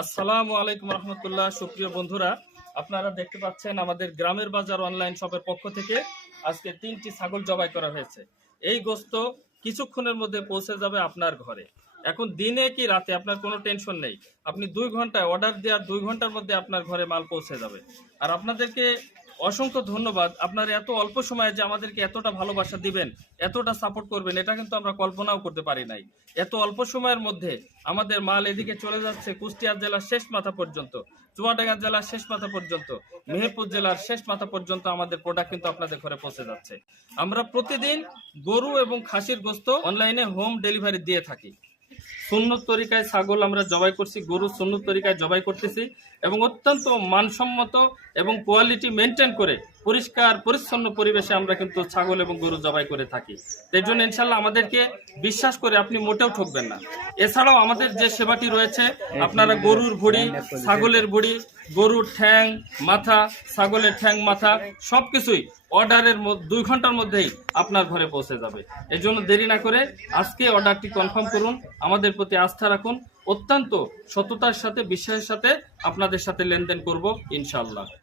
আসসালামু আলাইকুম রহমতুল্লাহ। সুপ্রিয় বন্ধুরা, আপনারা দেখতে পাচ্ছেন আমাদের গ্রামের বাজার অনলাইন শপের পক্ষ থেকে আজকে 3টি ছাগল জবাই করা হয়েছে। এই গোশত কিছুক্ষণের মধ্যে পৌঁছে যাবে আপনার ঘরে। এখন দিনে কি রাতে আপনার কোনো টেনশন নেই, আপনি 2 ঘন্টায় অর্ডার দেওয়ার 2 ঘন্টার মধ্যে আপনার ঘরে মাল পৌঁছে যাবে। আর আপনাদেরকে অসংখ্য ধন্যবাদ। আপনার এত অল্প সময়ে যে আমাদেরকে এতটা ভালোবাসা দিবেন, এতটা সাপোর্ট করবেন, এটা কিন্তু আমরা কল্পনাও করতে পারি নাই। এত অল্প সময়ের মধ্যে আমাদের মাল এদিকে চলে যাচ্ছে কুষ্টিয়া জেলার শেষ মাথা পর্যন্ত, চুয়াডাঙ্গা জেলার শেষ মাথা পর্যন্ত, মেহেরপুর জেলার শেষ মাথা পর্যন্ত আমাদের প্রোডাক্ট কিন্তু আপনাদের ঘরে পৌঁছে যাচ্ছে। আমরা প্রতিদিন গরু এবং খাসির গোশত অনলাইনে হোম ডেলিভারি দিয়ে থাকি। সুন্নত তরিকায় ছাগল আমরা জবাই করছি, গরু সুন্নত তরিকায় জবাই করতেছি এবং অত্যন্ত মানসম্মত এবং কোয়ালিটি মেনটেন করে পরিষ্কার পরিচ্ছন্ন পরিবেশে আমরা কিন্তু ছাগল এবং গরু জবাই করে থাকি। তাই জন্য ইনশাল্লাহ আমাদেরকে বিশ্বাস করে আপনি মোটেও ঠকবেন না। এছাড়াও আমাদের যে সেবাটি রয়েছে, আপনারা গরুর ভুঁড়ি, ছাগলের ভুঁড়ি, গরুর ঠ্যাং, মাথা, ছাগলের ঠ্যাং, মাথা সবকিছুই অর্ডারের 2 ঘন্টার মধ্যেই আপনার ঘরে পৌঁছে যাবে। এই জন্য দেরি না করে আজকে অর্ডারটি কনফার্ম করুন, আমাদের প্রতি আস্থা রাখুন। অত্যন্ত সততার সাথে, বিশ্বাসের সাথে আপনাদের সাথে লেনদেন করব ইনশাআল্লাহ।